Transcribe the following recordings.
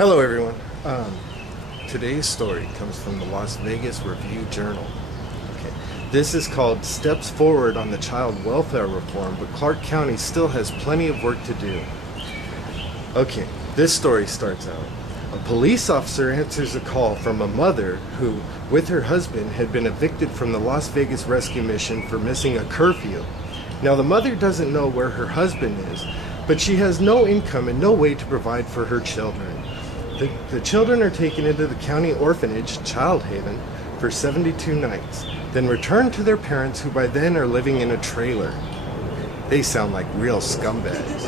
Hello, everyone. Today's story comes from the Las Vegas Review-Journal. Okay, this is called "Steps Forward on the Child Welfare Reform, but Clark County still has plenty of work to do." Okay, this story starts out. A police officer answers a call from a mother who, with her husband, had been evicted from the Las Vegas Rescue Mission for missing a curfew. Now, the mother doesn't know where her husband is, but she has no income and no way to provide for her children. The children are taken into the county orphanage, Child Haven, for 72 nights, then returned to their parents, who by then are living in a trailer. They sound like real scumbags.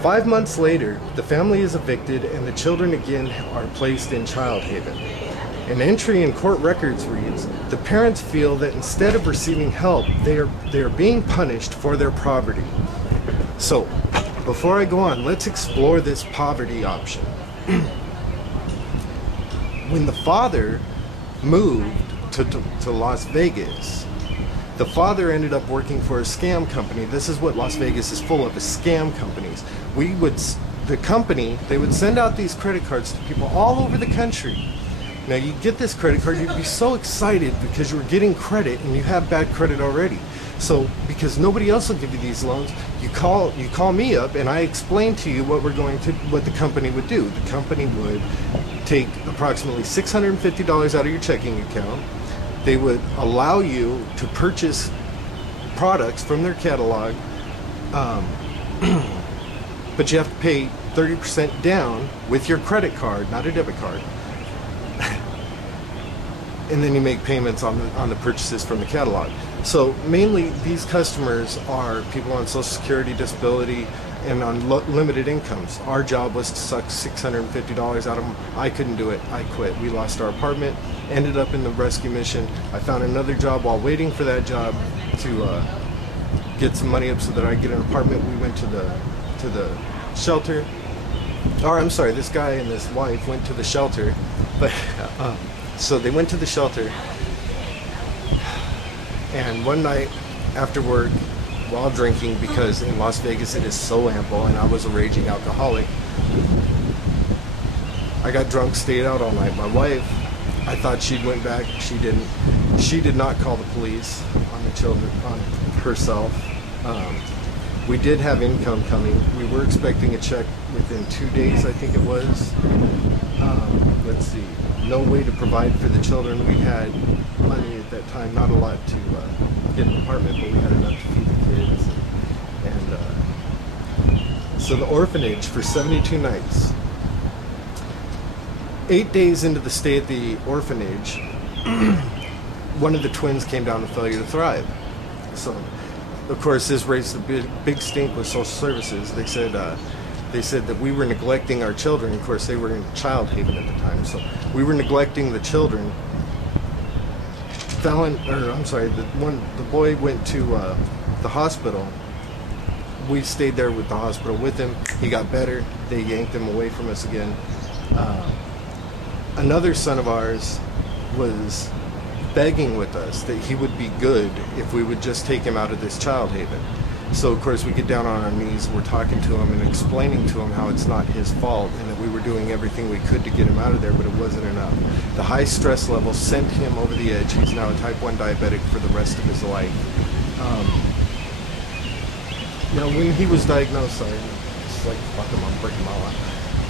5 months later, the family is evicted and the children again are placed in Child Haven. An entry in court records reads, the parents feel that instead of receiving help, they are being punished for their poverty. So, before I go on, let's explore this poverty option. When the father moved to Las Vegas, the father ended up working for a scam company. This is what Las Vegas is full of, is scam companies. The company, they would send out these credit cards to people all over the country. Now, you get this credit card, you'd be so excited because you were getting credit and you have bad credit already. So, because nobody else will give you these loans, you call me up and I explain to you what the company would do. The company would take approximately $650 out of your checking account. They would allow you to purchase products from their catalog, but you have to pay 30% down with your credit card, not a debit card. And then you make payments on the purchases from the catalog. So mainly these customers are people on Social Security, disability, and on limited incomes. Our job was to suck $650 out of them. I couldn't do it. I quit. We lost our apartment, ended up in the rescue mission. I found another job while waiting for that job to get some money up so that I could get an apartment. We went to the shelter. Or I'm sorry, this guy and his wife went to the shelter, but so they went to the shelter, and one night after work, while drinking, because in Las Vegas it is so ample, and I was a raging alcoholic, I got drunk, stayed out all night. My wife, I thought she'd went back. She didn't. She did not call the police on the children, on herself. We did have income coming. We were expecting a check within 2 days, I think it was. Let's see. No way to provide for the children. We had money at that time, not a lot to get an apartment, but we had enough to feed the kids. And so the orphanage for 72 nights. 8 days into the stay at the orphanage, one of the twins came down with failure to thrive. So, of course, this raised a big stink with social services. They said that we were neglecting our children. Of course, they were in Child Haven at the time, so we were neglecting the children. The boy went to the hospital. We stayed there with the hospital with him. He got better. They yanked him away from us again. Another son of ours was begging with us that he would be good if we would just take him out of this Child Haven. So of course we get down on our knees, we're talking to him and explaining to him how it's not his fault and that we were doing everything we could to get him out of there, but it wasn't enough. The high stress level sent him over the edge. He's now a type 1 diabetic for the rest of his life. Now when he was diagnosed, sorry, it's like I'm breaking my line.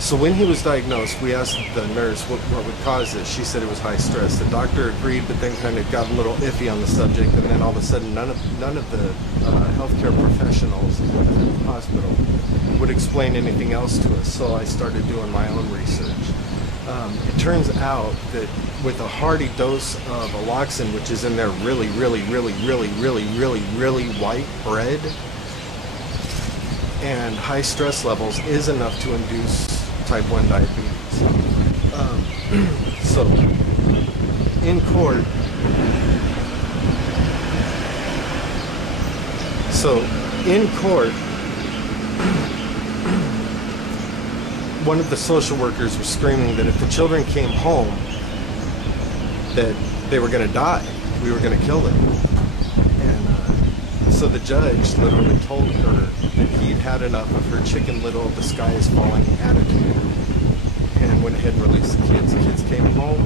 So when he was diagnosed, we asked the nurse what would cause this. She said it was high stress. The doctor agreed, but then kind of got a little iffy on the subject, and then all of a sudden none of the healthcare professionals at the hospital would explain anything else to us, so I started doing my own research. It turns out that with a hearty dose of Aloxin, which is in their really white bread, and high stress levels is enough to induce type 1 diabetes. So, in court, one of the social workers was screaming that if the children came home, that they were going to die. We were going to kill them. And so the judge literally told her that he'd had enough of her Chicken Little, the sky is falling attitude, ahead and release the kids. The kids came home,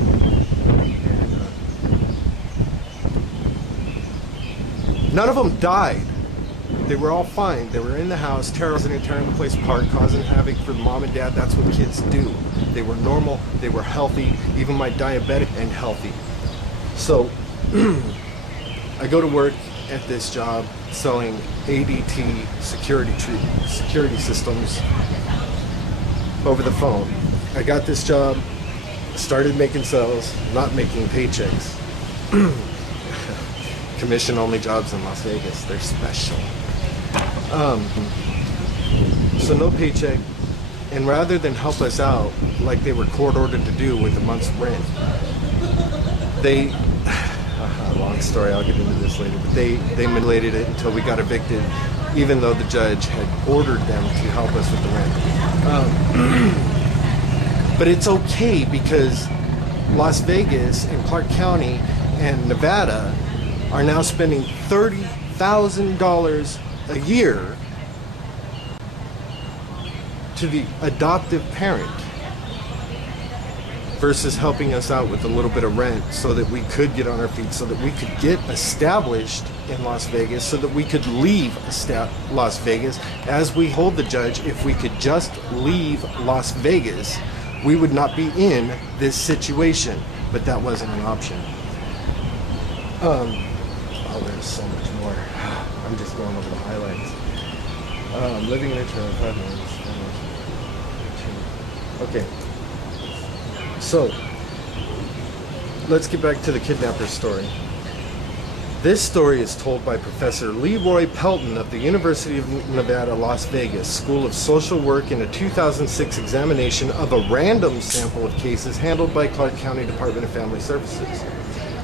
and none of them died. They were all fine. They were in the house, terrorizing and tearing the place apart, causing havoc for the mom and dad. That's what kids do. They were normal, they were healthy, even my diabetic and healthy. So I go to work at this job selling ADT security systems over the phone. I got this job, started making sales, not making paychecks. Commission-only jobs in Las Vegas, they're special. So no paycheck, and rather than help us out like they were court-ordered to do with a month's rent, they, long story, I'll get into this later, but they manipulated it until we got evicted, even though the judge had ordered them to help us with the rent. But it's okay, because Las Vegas and Clark County and Nevada are now spending $30,000 a year to the adoptive parent versus helping us out with a little bit of rent so that we could get on our feet, so that we could get established in Las Vegas, so that we could leave Las Vegas. As we told the judge, if we could just leave Las Vegas, we would not be in this situation, but that wasn't an option. Oh, there's so much more. I'm just going over the highlights. Living in a trailer, 5 minutes. Okay. So, let's get back to the kidnapper story. This story is told by Professor Leroy Pelton of the University of Nevada, Las Vegas School of Social Work in a 2006 examination of a random sample of cases handled by Clark County Department of Family Services.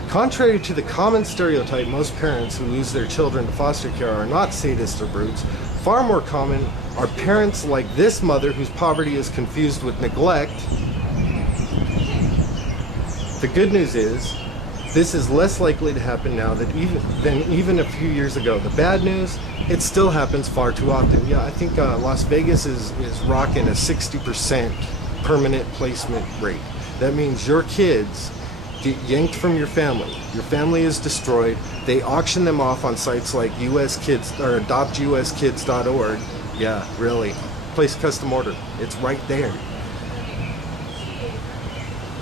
Contrary to the common stereotype, most parents who lose their children to foster care are not sadists or brutes. Far more common are parents like this mother whose poverty is confused with neglect. The good news is, this is less likely to happen now than even a few years ago. The bad news, it still happens far too often. Yeah, I think Las Vegas is rocking a 60% permanent placement rate. That means your kids get yanked from your family. Your family is destroyed. They auction them off on sites like US Kids or adoptuskids.org. Yeah, really. Place custom order. It's right there.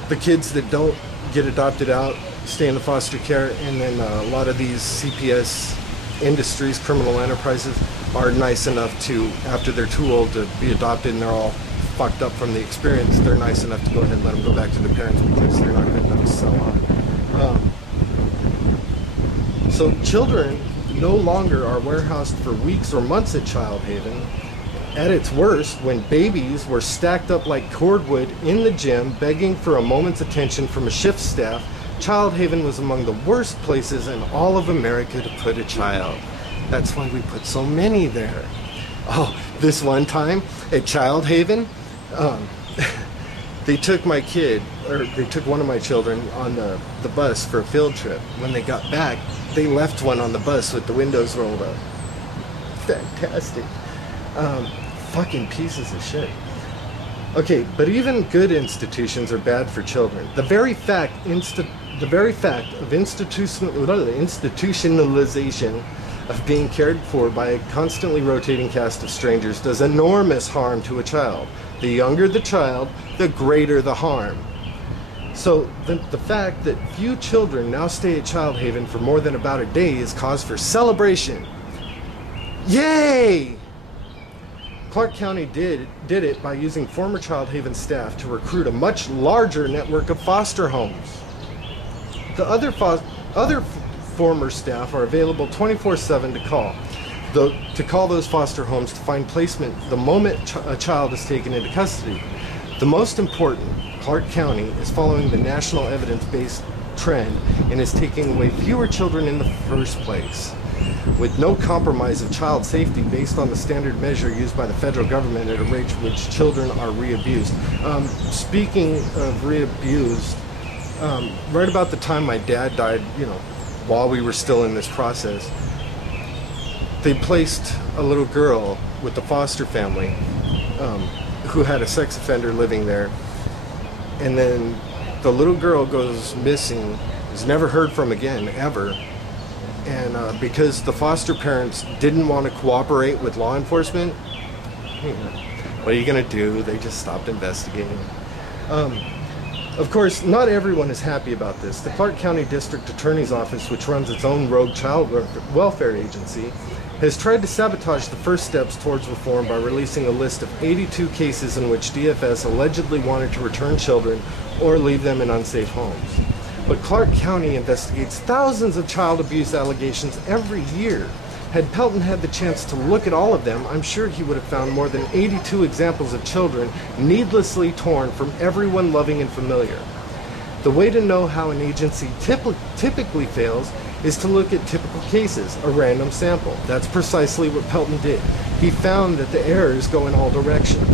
The kids that don't get adopted out stay in the foster care, and then a lot of these CPS industries, criminal enterprises, are nice enough to, after they're too old to be adopted and they're all fucked up from the experience, they're nice enough to go ahead and let them go back to their parents because they're not good enough to sell on. So children no longer are warehoused for weeks or months at Child Haven. At its worst, when babies were stacked up like cordwood in the gym begging for a moment's attention from a shift staff, Child Haven was among the worst places in all of America to put a child. That's why we put so many there. Oh, this one time at Child Haven, they took my kid, or they took one of my children on the bus for a field trip. When they got back, they left one on the bus with the windows rolled up. Fantastic. Fucking pieces of shit. Okay, but even good institutions are bad for children. The very fact of institutionalization of being cared for by a constantly rotating cast of strangers does enormous harm to a child. The younger the child, the greater the harm. So the fact that few children now stay at Child Haven for more than about a day is cause for celebration. Yay! Clark County did it by using former Child Haven staff to recruit a much larger network of foster homes. The other former staff are available 24/7 to call. To call those foster homes to find placement the moment a child is taken into custody. The most important, Clark County is following the national evidence-based trend and is taking away fewer children in the first place, with no compromise of child safety based on the standard measure used by the federal government at a rate which children are re-abused. Speaking of re-abused, right about the time my dad died, while we were still in this process, they placed a little girl with the foster family who had a sex offender living there. and then the little girl goes missing, is never heard from again, ever. And because the foster parents didn't want to cooperate with law enforcement, what are you going to do? They just stopped investigating. Of course, not everyone is happy about this. The Clark County District Attorney's Office, which runs its own rogue child welfare agency, has tried to sabotage the first steps towards reform by releasing a list of 82 cases in which DFS allegedly wanted to return children or leave them in unsafe homes. But Clark County investigates thousands of child abuse allegations every year. Had Pelton had the chance to look at all of them, I'm sure he would have found more than 82 examples of children needlessly torn from everyone loving and familiar. The way to know how an agency typically fails is to look at typical cases, a random sample. That's precisely what Pelton did. He found that the errors go in all directions.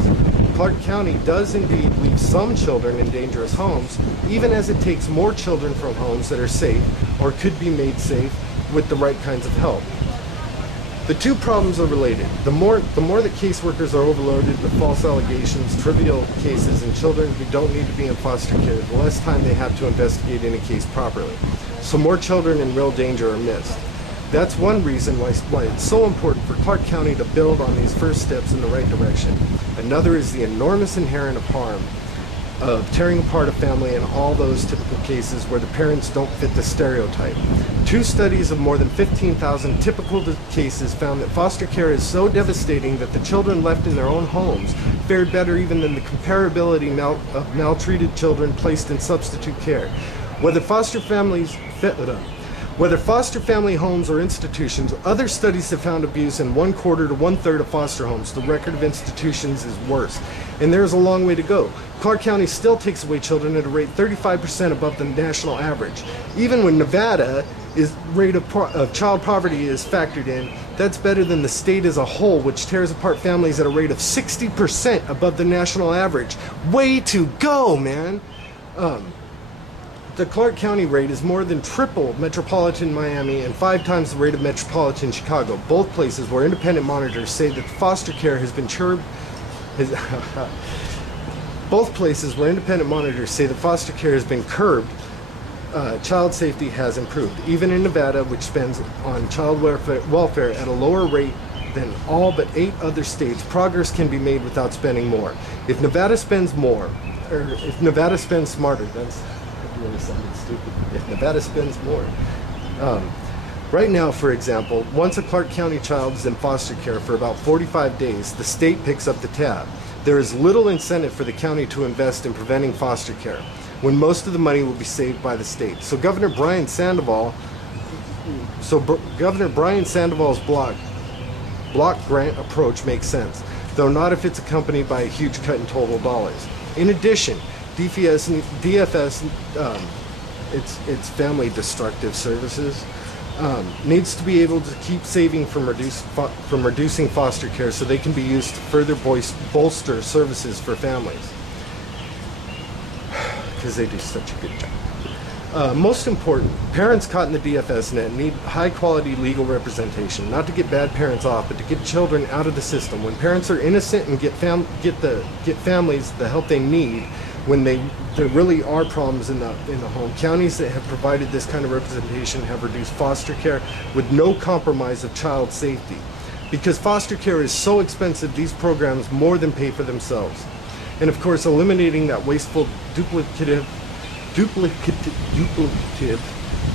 Clark County does indeed leave some children in dangerous homes, even as it takes more children from homes that are safe or could be made safe with the right kinds of help. The two problems are related. The more that caseworkers are overloaded with false allegations, trivial cases, and children who don't need to be in foster care, the less time they have to investigate any case properly. So more children in real danger are missed. That's one reason why it's so important for Clark County to build on these first steps in the right direction. Another is the enormous inherent harm of tearing apart a family in all those typical cases where the parents don't fit the stereotype. Two studies of more than 15,000 typical cases found that foster care is so devastating that the children left in their own homes fared better even than the comparability of maltreated children placed in substitute care. Whether foster family homes or institutions, other studies have found abuse in 1/4 to 1/3 of foster homes. The record of institutions is worse. And there's a long way to go. Clark County still takes away children at a rate 35% above the national average. Even when Nevada's rate of child poverty is factored in, that's better than the state as a whole, which tears apart families at a rate of 60% above the national average. Way to go, man! The Clark County rate is more than triple metropolitan Miami and 5 times the rate of metropolitan Chicago, both places where independent monitors say that foster care has been both places where independent monitors say that foster care has been curbed, child safety has improved. Even in Nevada, which spends on child welfare at a lower rate than all but 8 other states, progress can be made without spending more. If Nevada spends more, or if Nevada spends smarter, that's really sounded stupid. If Nevada spends more. Right now, for example, once a Clark County child is in foster care for about 45 days, the state picks up the tab. There is little incentive for the county to invest in preventing foster care, when most of the money will be saved by the state. So Governor Brian Sandoval's block grant approach makes sense, though not if it's accompanied by a huge cut in total dollars. In addition, DFS, its Family Destructive Services, needs to be able to keep saving from reducing foster care so they can be used to further bolster services for families. Because they do such a good job. Most important, parents caught in the DFS net need high-quality legal representation, not to get bad parents off, but to get children out of the system. When parents are innocent and get families the help they need, when there really are problems in the home. Counties that have provided this kind of representation have reduced foster care with no compromise of child safety. Because foster care is so expensive, these programs more than pay for themselves. And of course, eliminating that wasteful, duplicative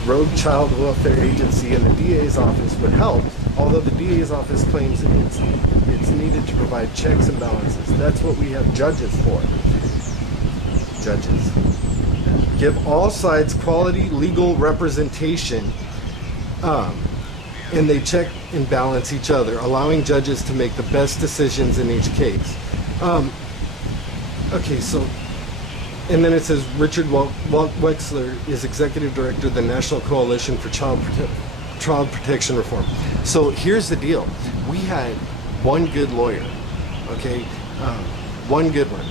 rogue child welfare agency in the DA's office would help, although the DA's office claims it's needed to provide checks and balances. That's what we have judges for. Judges give all sides quality legal representation, and they check and balance each other, allowing judges to make the best decisions in each case. Okay, so, and then it says Richard Wexler is executive director of the National Coalition for Child Protection Reform. So here's the deal: we had one good lawyer, okay, one good one.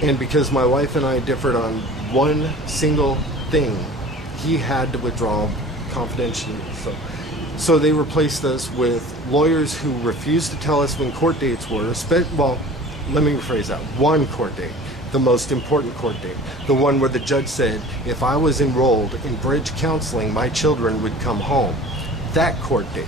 And because my wife and I differed on one single thing, he had to withdraw confidentially. So they replaced us with lawyers who refused to tell us when court dates were. Well, let me rephrase that. One court date. The most important court date, the one where the judge said if I was enrolled in bridge counseling, my children would come home. That court date.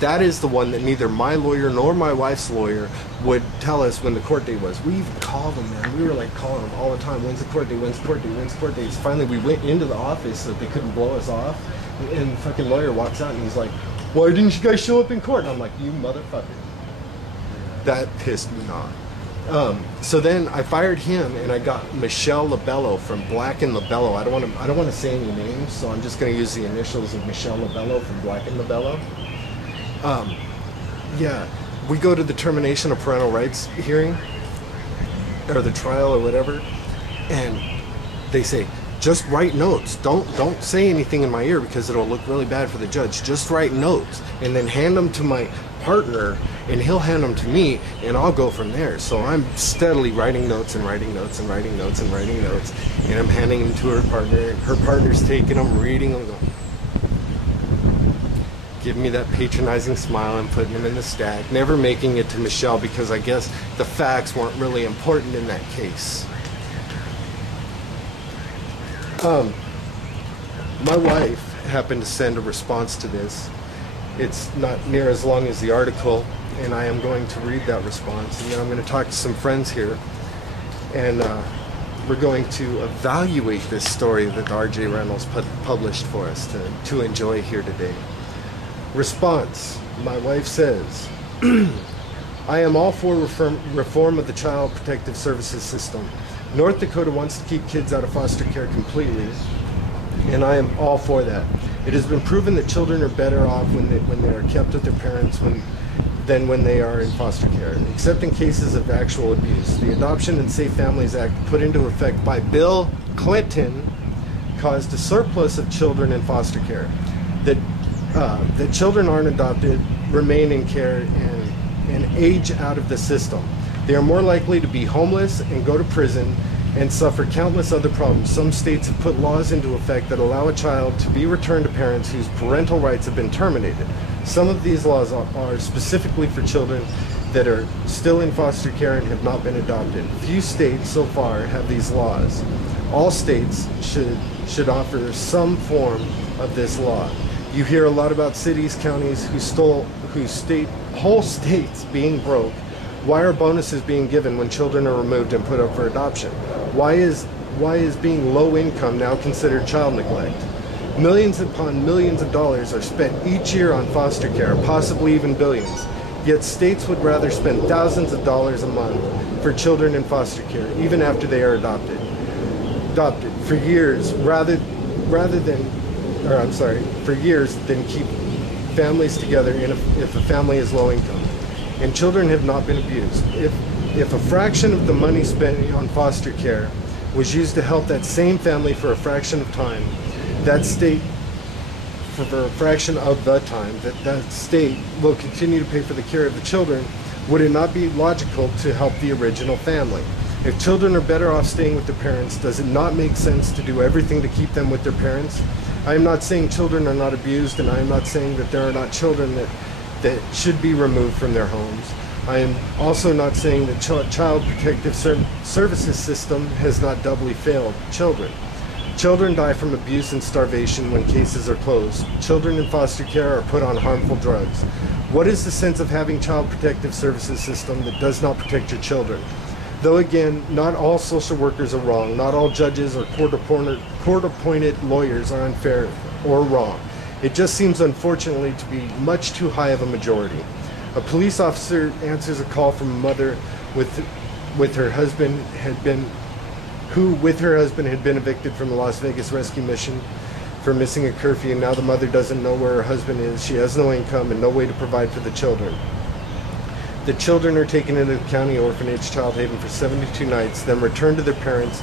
That is the one that neither my lawyer nor my wife's lawyer would tell us when the court date was. We even called them, man. We were like calling them all the time. When's the court date? When's the court date? When's the court date? So finally we went into the office so that they couldn't blow us off. And the fucking lawyer walks out and he's like, why didn't you guys show up in court? And I'm like, you motherfucker. That pissed me off. So then I fired him and I got Michelle Labello from Black and Labello. I don't want to say any names, so I'm just going to use the initials of Michelle Labello from Black and Labello. Yeah, we go to the termination of parental rights hearing, or the trial or whatever, and they say, just write notes. Don't say anything in my ear because it'll look really bad for the judge. Just write notes and then hand them to my partner and he'll hand them to me and I'll go from there. So I'm steadily writing notes and writing notes and writing notes and writing notes, and I'm handing them to her partner. Her partner's taking them, reading them, going, giving me that patronizing smile and putting them in the stack, never making it to Michelle because I guess the facts weren't really important in that case. My wife happened to send a response to this. It's not near as long as the article, and I am going to read that response, and then I'm going to talk to some friends here, and we're going to evaluate this story that R.J. Reynolds published for us to enjoy here today. Response. My wife says, I am all for reform of the Child Protective Services system. North Dakota wants to keep kids out of foster care completely, and I am all for that. It has been proven that children are better off when they are kept with their parents than when they are in foster care, except in cases of actual abuse. The Adoption and Safe Families Act, put into effect by Bill Clinton, caused a surplus of children in foster care. That children aren't adopted, remain in care, and age out of the system. They are more likely to be homeless and go to prison and suffer countless other problems. Some states have put laws into effect that allow a child to be returned to parents whose parental rights have been terminated. Some of these laws are specifically for children that are still in foster care and have not been adopted. Few states so far have these laws. All states should offer some form of this law. You hear a lot about cities, counties whole states being broke. Why are bonuses being given when children are removed and put up for adoption? Why is being low income now considered child neglect? Millions upon millions of dollars are spent each year on foster care, possibly even billions. Yet states would rather spend thousands of dollars a month for children in foster care, even after they are adopted for years, for years than keep families together if a family is low income. And children have not been abused. If a fraction of the money spent on foster care was used to help that same family for a fraction of time, that state, for a fraction of the time, that state will continue to pay for the care of the children, would it not be logical to help the original family? If children are better off staying with their parents, does it not make sense to do everything to keep them with their parents? I am not saying children are not abused, and I am not saying that there are not children that should be removed from their homes. I am also not saying that Child Protective Services system has not doubly failed children. Children die from abuse and starvation when cases are closed. Children in foster care are put on harmful drugs. What is the sense of having Child Protective Services system that does not protect your children? Though again, not all social workers are wrong. Not all judges or court-appointed lawyers are unfair or wrong. It just seems, unfortunately, to be much too high of a majority. A police officer answers a call from a mother with her husband had been evicted from the Las Vegas rescue mission for missing a curfew. Now the mother doesn't know where her husband is. She has no income and no way to provide for the children. The children are taken into the county orphanage Child Haven for 72 nights, then returned to their parents,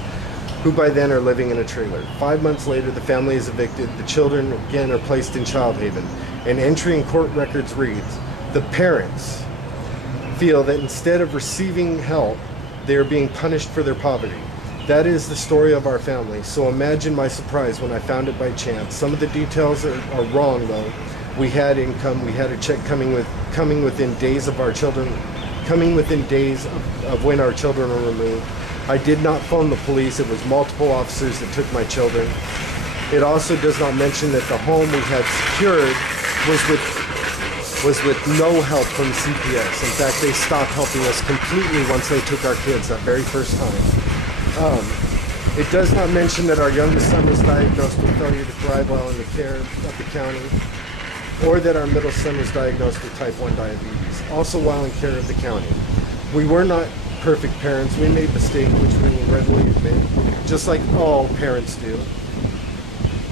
who by then are living in a trailer. 5 months later, the family is evicted. The children again are placed in Child Haven. An entry in court records reads, the parents feel that instead of receiving help, they are being punished for their poverty. That is the story of our family. So imagine my surprise when I found it by chance. Some of the details are wrong though. We had income, we had a check coming within days of our children, coming within days of when our children were removed. I did not phone the police. It was multiple officers that took my children. It also does not mention that the home we had secured was with no help from CPS. In fact, they stopped helping us completely once they took our kids that very first time. It does not mention that our youngest son was diagnosed with failure to thrive while in the care of the county, or that our middle son was diagnosed with type 1 diabetes, also while in care of the county. We were not perfect parents. We made mistakes, which we will readily admit, just like all parents do.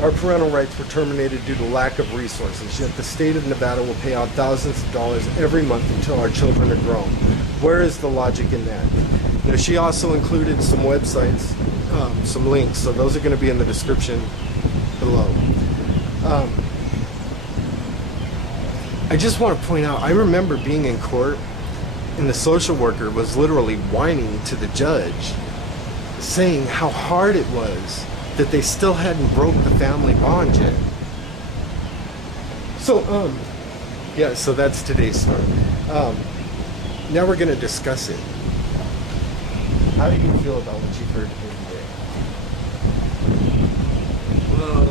Our parental rights were terminated due to lack of resources, yet the state of Nevada will pay out thousands of dollars every month until our children are grown. Where is the logic in that? Now, she also included some websites, some links, so those are going to be in the description below. I just want to point out, I remember being in court, and the social worker was literally whining to the judge, saying how hard it was that they still hadn't broke the family bond yet. So, yeah, so that's today's story. Now we're going to discuss it. How do you feel about what you've heard here today? Well,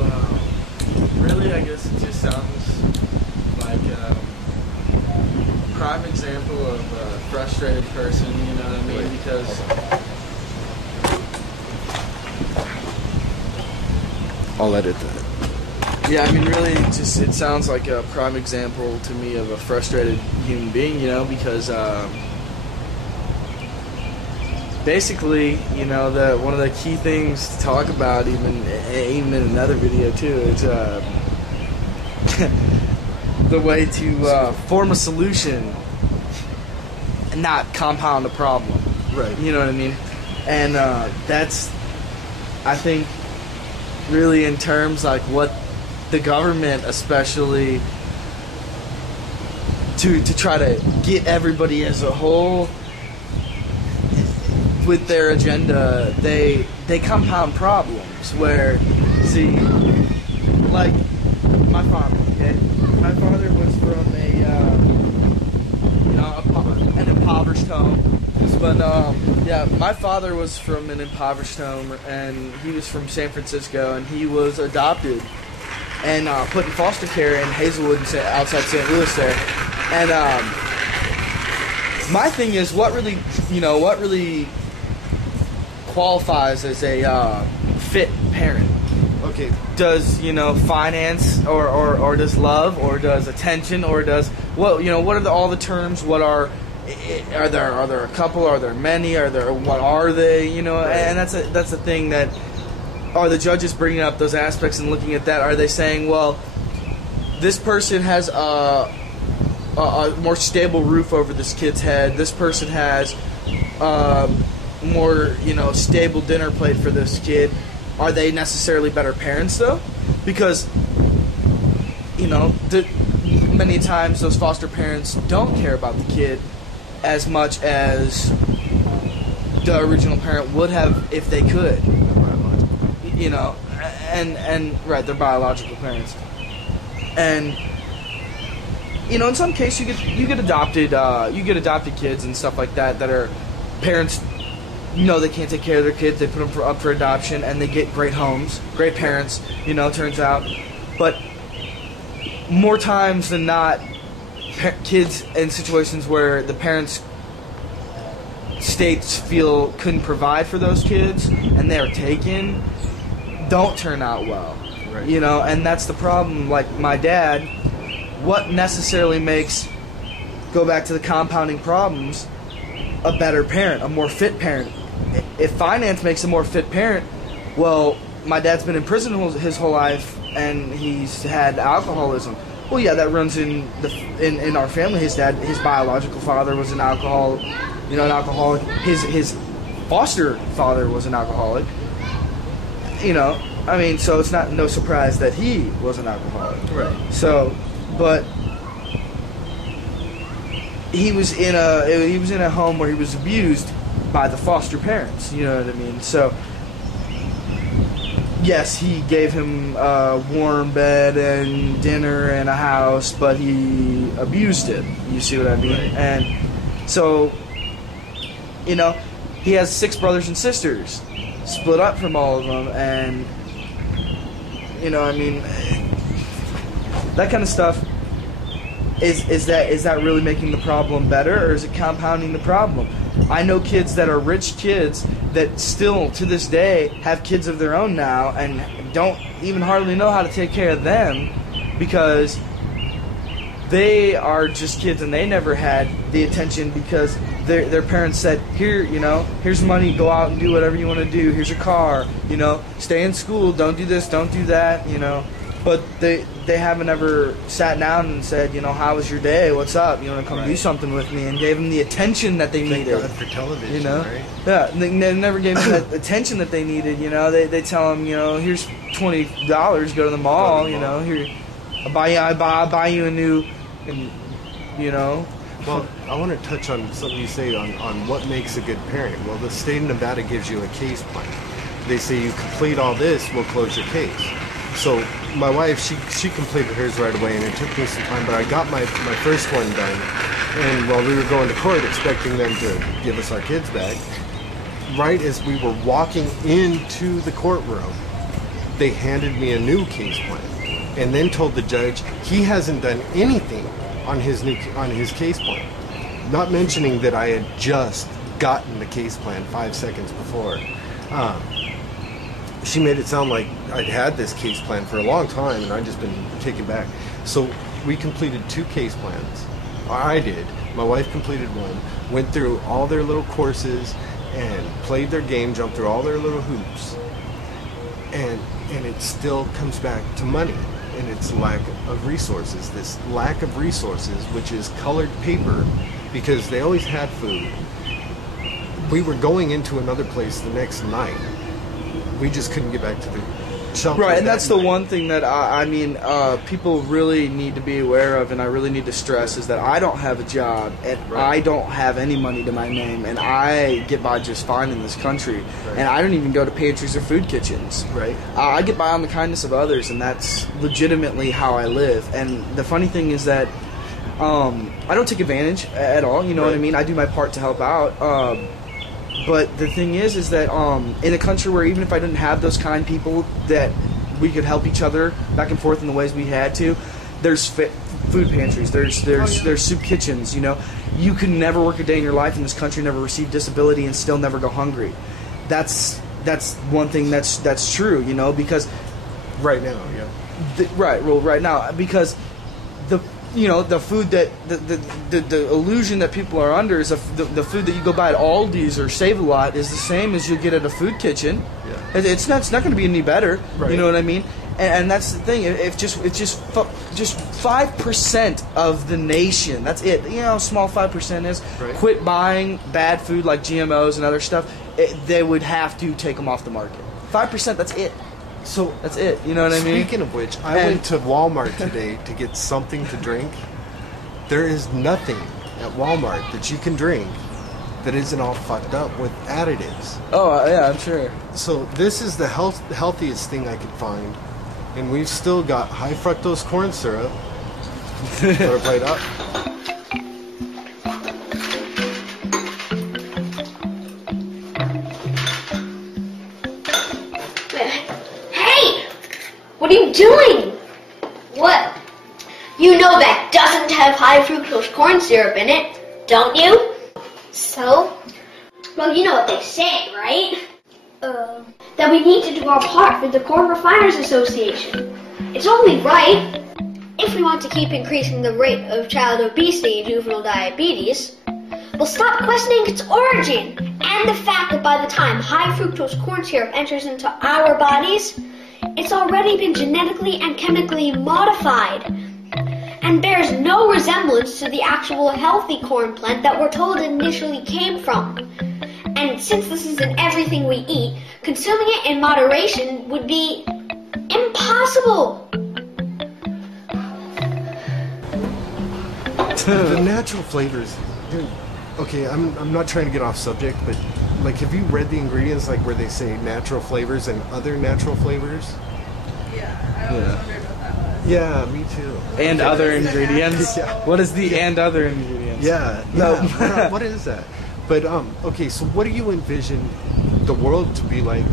really, I guess it just sounds like a prime example of a frustrated person, you know what I mean? Because I'll edit that. yeah, I mean, really, it sounds like a prime example to me of a frustrated human being, you know, because basically, you know, one of the key things to talk about, even in another video too, is the way to form a solution and not compound a problem. Right. You know what I mean? And that's, I think, really in terms like what the government, especially to try to get everybody as a whole with their agenda, they compound problems where, see, like my father, okay? My father was from an impoverished home. But yeah, my father was from an impoverished home, and he was from San Francisco, and he was adopted and put in foster care in Hazelwood, outside St. Louis there. And my thing is, what really qualifies as a fit parent? Okay. Does, finance, or does love, or does attention, or does what are all the terms? What are there a couple? Are there many? What are they? And that's the thing that, are the judges bringing up those aspects and looking at that? Are they saying, well, this person has a more stable roof over this kid's head. This person has more stable dinner plate for this kid. Are they necessarily better parents though? Because many times those foster parents don't care about the kid as much as the original parent would have if they could. And right, they're biological parents. And in some cases you get adopted kids and stuff like that are parents. They can't take care of their kids. They put them up for adoption, and they get great homes, great parents. Turns out, but more times than not, kids in situations where the parents' states feel couldn't provide for those kids, and they're taken, don't turn out well. Right. And that's the problem. Like my dad, what necessarily makes, go back to the compounding problems, a better parent, a more fit parent? If finance makes a more fit parent, well, my dad's been in prison his whole life, and he's had alcoholism. Well, yeah, that runs in our family. His biological father was an alcoholic. His foster father was an alcoholic. So it's no surprise that he was an alcoholic. Right. So, but he was in a home where he was abused by the foster parents. You know what I mean? So, yes, he gave him a warm bed and dinner and a house, but he abused it. You see what I mean? Right. And so, he has 6 brothers and sisters, split up from all of them, and I mean, that kind of stuff. Is that really making the problem better, or is it compounding the problem? I know kids that are rich kids that still, to this day, have kids of their own now and don't even hardly know how to take care of them because they are just kids and they never had the attention because their parents said, here, here's money, go out and do whatever you want to do. Here's a car, stay in school, don't do this, don't do that, But they haven't ever sat down and said, how was your day? What's up? You want to come do something with me? And gave them the attention that they needed. Thank God for television, right? Yeah, they never gave them that attention that they needed. They tell them, here's $20, go to the mall. Here, I'll buy you a new, Well, I want to touch on something you say on what makes a good parent. Well, the state of Nevada gives you a case plan. They say you complete all this, we'll close your case. So my wife, she completed hers right away, and it took me some time, but I got my first one done. And while we were going to court expecting them to give us our kids back, right as we were walking into the courtroom, they handed me a new case plan and then told the judge he hasn't done anything on his case plan. Not mentioning that I had just gotten the case plan 5 seconds before. She made it sound like I'd had this case plan for a long time and I'd just been taken back. So we completed 2 case plans. I did. My wife completed one, went through all their little courses and played their game, jumped through all their little hoops. And it still comes back to money and its lack of resources. This lack of resources, which is colored paper, because they always had food. We were going into another place the next night. We just couldn't get back to the shelter. Right, and that's the one thing that people really need to be aware of, and I really need to stress, is that I don't have a job, and I don't have any money to my name, and I get by just fine in this country, and I don't even go to pantries or food kitchens. Right. I get by on the kindness of others, and that's legitimately how I live. And the funny thing is that I don't take advantage at all. You know what I mean? I do my part to help out. But the thing is that in a country where even if I didn't have those kind people that we could help each other back and forth in the ways we had to, there's food pantries, there's soup kitchens. You can never work a day in your life in this country, never receive disability, and still never go hungry. That's one thing that's true. Because right now, right now, because the food that the illusion that people are under is the food that you go buy at Aldi's or Save-A-Lot is the same as you'll get at a food kitchen. Yeah. It's not going to be any better. Right. You know what I mean? And that's the thing. If just 5% of the nation, that's it. How small 5% is. Right. Quit buying bad food like GMOs and other stuff. They would have to take them off the market. 5%. That's it. So that's it. You know what I mean? Speaking of which, I went to Walmart today to get something to drink. There is nothing at Walmart that you can drink that isn't all fucked up with additives. Oh, yeah, I'm sure. So this is the healthiest thing I could find. And we've still got high fructose corn syrup. Put a plate up. What are you doing? What? You know that doesn't have high fructose corn syrup in it, don't you? So? Well, you know what they say, right? That we need to do our part for the Corn Refiners Association. It's only right. If we want to keep increasing the rate of child obesity and juvenile diabetes, we'll stop questioning its origin and the fact that by the time high fructose corn syrup enters into our bodies, it's already been genetically and chemically modified and bears no resemblance to the actual healthy corn plant that we're told it initially came from. And since this is in everything we eat, consuming it in moderation would be impossible. The natural flavors. Okay, I'm not trying to get off subject, but have you read the ingredients where they say natural flavors and other natural flavors? Yeah, I always wondered what that was. Yeah, me too. And other ingredients? Yeah. What is the and other ingredients? Yeah. What is that? But okay, so what do you envision the world to be like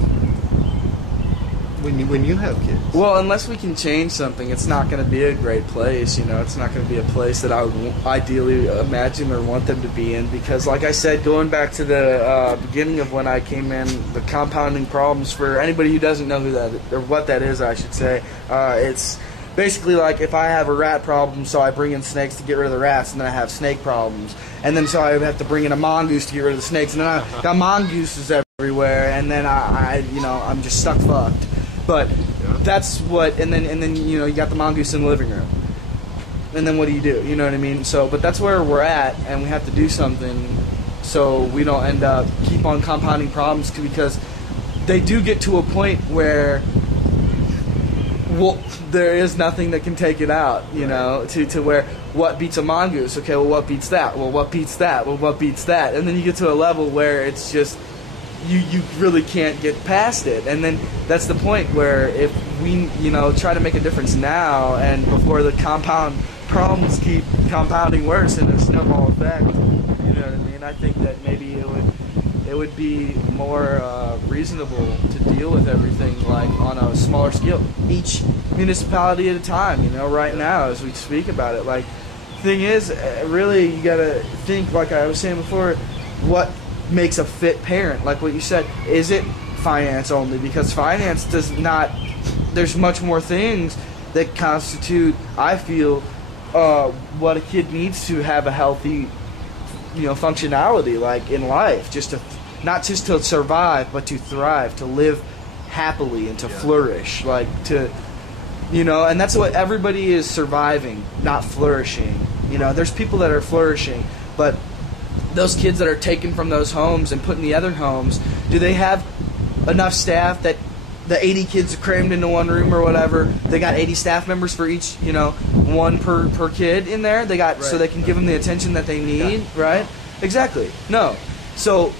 when you have kids? Well, unless we can change something, it's not going to be a great place. You know, it's not going to be a place that I would ideally imagine or want them to be in. Because, like I said, going back to the beginning of when I came in, the compounding problems, for anybody who doesn't know who that or what that is, I should say, it's basically like if I have a rat problem, so I bring in snakes to get rid of the rats, and then I have snake problems, and then so I have to bring in a mongoose to get rid of the snakes, and then I got mongooses everywhere, and then I'm just stuck fucked. But that's what, and then you know, you got the mongoose in the living room, and then what do? You know what I mean? So, but that's where we're at, and we have to do something so we don't end up keep on compounding problems, because they do get to a point where, well, there is nothing that can take it out, you know, to where what beats a mongoose? Okay, well, what beats that? Well, what beats that? Well, what beats that? And then you get to a level where it's just, you really can't get past it. And then that's the point where if we, you know, try to make a difference now and before the compound problems keep compounding worse and a snowball effect, you know what I mean? I think that maybe it would be more reasonable to deal with everything like on a smaller scale, each municipality at a time, you know, right now as we speak about it. Like, thing is, really, you gotta think, like I was saying before, what makes a fit parent? Like what you said, is it finance only? Because finance does not, there's much more things that constitute, I feel, what a kid needs to have a healthy, you know, functionality, like in life, just to, not just to survive, but to thrive, to live happily and to flourish, like to, you know, and that's what everybody is, surviving, not flourishing. You know, there's people that are flourishing, but those kids that are taken from those homes and put in the other homes, do they have enough staff that the 80 kids are crammed into one room or whatever, they got 80 staff members for each, you know, one per kid in there, they got, so they can give them the attention that they need, right? Exactly. No. So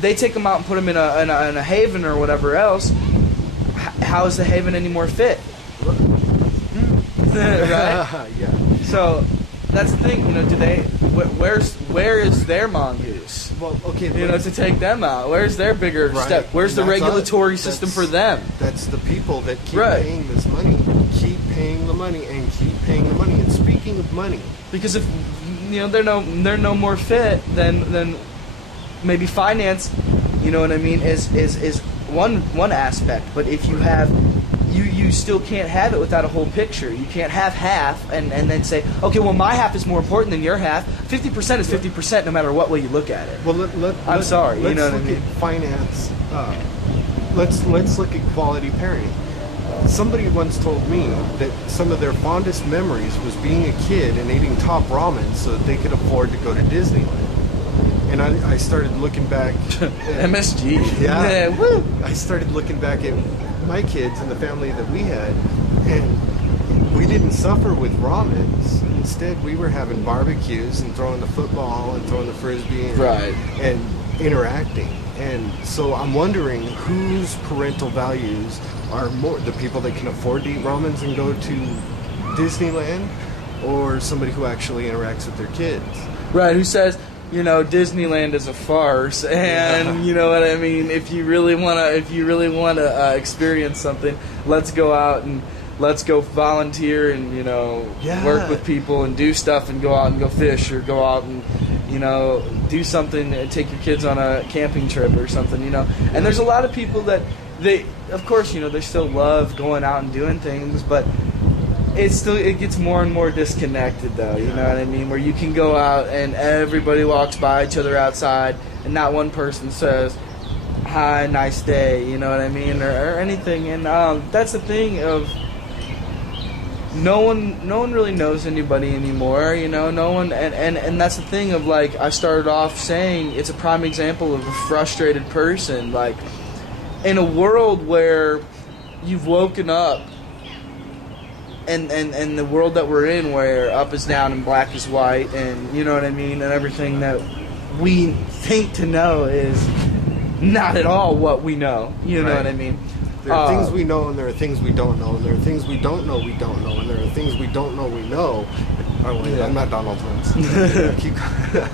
they take them out and put them in a haven or whatever else. How is the haven any more fit? Right? Yeah. So that's the thing, you know, do they, where is their mongoose? Well, okay, you know, to take them out. Where's their bigger step? Where's the regulatory system for them? That's the people that keep paying this money. Keep paying the money and keep paying the money. And speaking of money, because if, you know, they're no more fit, then maybe finance, you know what I mean, is one aspect. But if you have, you still can't have it without a whole picture. You can't have half and then say, okay, well, my half is more important than your half. 50% is 50% no matter what way you look at it. Well, I'm sorry, you know what I mean? Finance. Let's look at quality parenting. Somebody once told me that some of their fondest memories was being a kid and eating top ramen so that they could afford to go to Disneyland. And I started looking back at MSG. Yeah. Woo. I started looking back at my kids and the family that we had, and we didn't suffer with ramens. Instead, we were having barbecues and throwing the football and throwing the frisbee and interacting. And so I'm wondering whose parental values are more, the people that can afford to eat ramens and go to Disneyland, or somebody who actually interacts with their kids. Right, who says, you know, Disneyland is a farce, and you know what I mean. If you really wanna experience something, let's go out and let's go volunteer and, you know, work with people and do stuff and go out and go fish or go out and, you know, do something and take your kids on a camping trip or something, you know. And there's a lot of people that they, of course, you know, they still love going out and doing things, but it gets more and more disconnected, though, you know what I mean, where you can go out and everybody walks by each other outside and not one person says, hi, nice day, you know what I mean, or anything. And that's the thing of no one really knows anybody anymore, you know, no one, and that's the thing of, like, I started off saying it's a prime example of a frustrated person, like, in a world where you've woken up and the world that we're in, where up is down and black is white, and you know what I mean, and everything that we think to know is not at all what we know, you know what I mean. There are things we know, and there are things we don't know, and there are things we don't know we don't know, and there are things we don't know we know. Oh, wait, I'm not Donald Trump. Keep going.